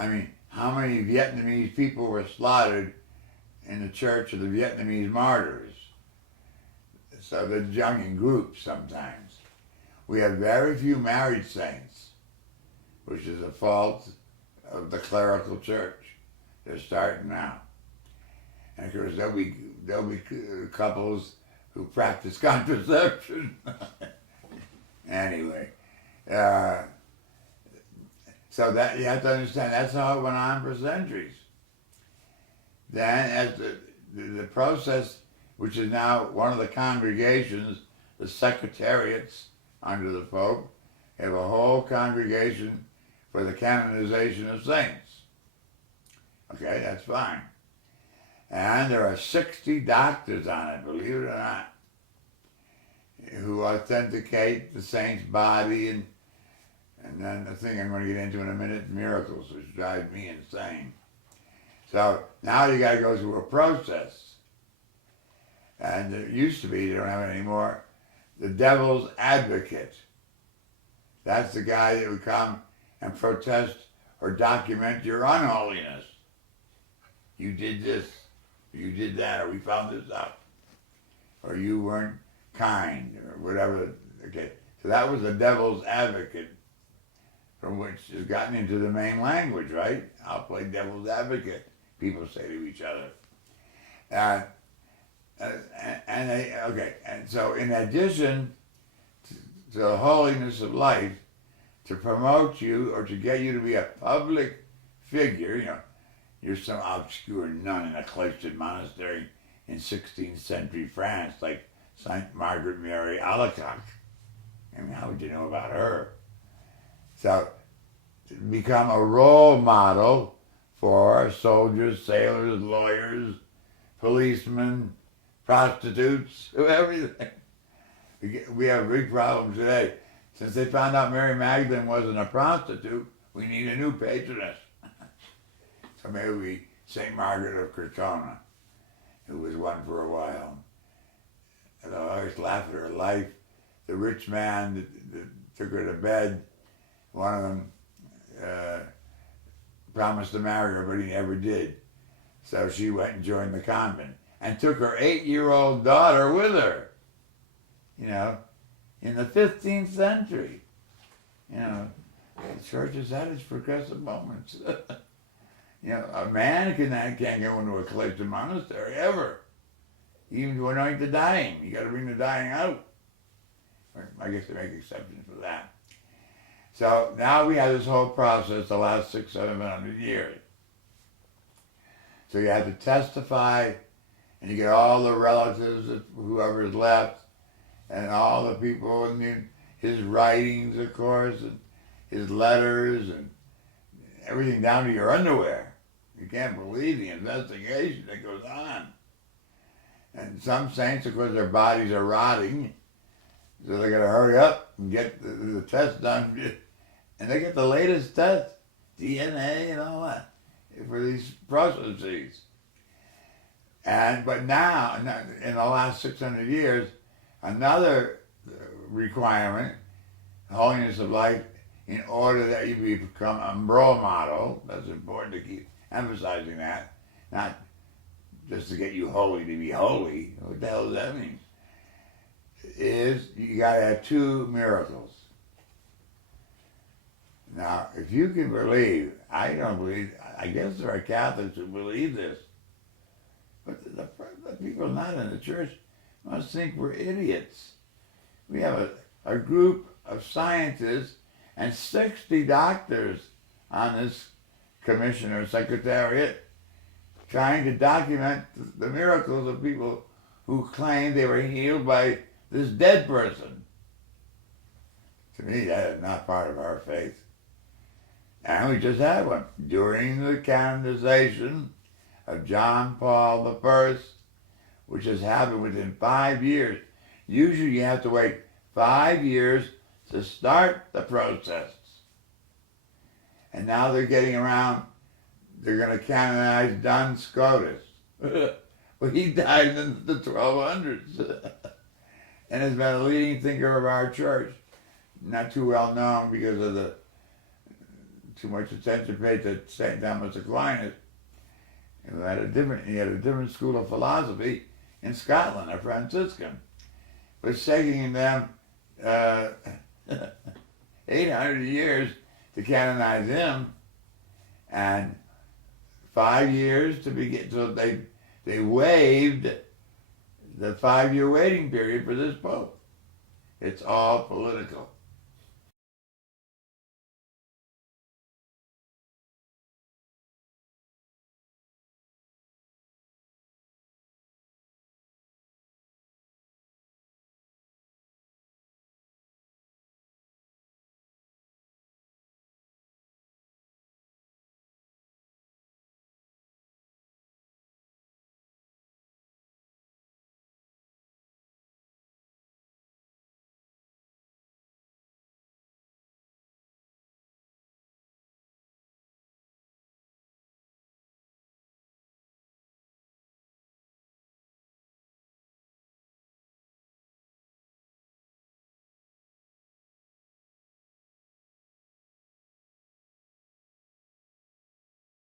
I mean, how many Vietnamese people were slaughtered in the Church of the Vietnamese Martyrs? So they're young in groups sometimes. We have very few married saints, which is a fault of the clerical church. They're starting now. And of course, there'll be couples who practice contraception. Anyway, so that you have to understand, that's how it went on for centuries. Then as the process, which is now one of the congregations, the secretariats under the Pope, have a whole congregation for the canonization of saints. Okay, that's fine. And there are 60 doctors on it, believe it or not, who authenticate the saint's body, and then the thing I'm going to get into in a minute, miracles, which drive me insane. So now you got to go through a process. And there used to be, they don't have it anymore, the devil's advocate. That's the guy that would come and protest or document your unholiness. You did this, you did that, or we found this out, or you weren't kind, or whatever. Okay, so that was the devil's advocate, from which has gotten into the main language, right? I'll play devil's advocate, people say to each other. And so in addition to the holiness of life, to promote you or to get you to be a public figure, you know, you're some obscure nun in a cloistered monastery in 16th century France, like Saint Margaret Mary Alacoque. I mean, how would you know about her? So, to become a role model for soldiers, sailors, lawyers, policemen, prostitutes, everything. We have big problems today. Since they found out Mary Magdalene wasn't a prostitute, we need a new patroness. So maybe St. Margaret of Crotona, who was one for a while. And I always laughed at her life. The rich man that took her to bed, one of them promised to marry her, but he never did. So she went and joined the convent and took her 8-year-old daughter with her, you know, in the 15th century. You know, the church has had its progressive moments. You know, a man can't go into a cloistered monastery ever, even to anoint the dying. You got to bring the dying out. Or I guess they make exceptions for that. So now we have this whole process the last 600-700 years. So you have to testify, and you get all the relatives, of whoever's left, and all the people, and his writings, of course, and his letters, and everything down to your underwear. You can't believe the investigation that goes on. And some saints, of course, their bodies are rotting, so they got to hurry up and get the test done. And they get the latest test, DNA and all that, for these processes. But now, in the last 600 years, another requirement, holiness of life, in order that you become a role model, that's important to keep emphasizing that, not just to get you holy to be holy, what the hell does that mean? Is you gotta have 2 miracles. Now, if you can believe, I don't believe, I guess there are Catholics who believe this, but the people not in the church must think we're idiots. We have a group of scientists and 60 doctors on this commission or secretariat trying to document the miracles of people who claim they were healed by this dead person. To me, that is not part of our faith. And we just had one during the canonization of John Paul I, which has happened within 5 years. Usually you have to wait 5 years to start the process. And now they're getting around, they're going to canonize Duns Scotus. Well, he died in the 1200s and has been a leading thinker of our church. Not too well known because of the too much attention paid to St. Thomas Aquinas, who had he had a different school of philosophy in Scotland, a Franciscan. It was taking them 800 years to canonize him, and 5 years to begin. So they waived the 5-year waiting period for this pope. It's all political.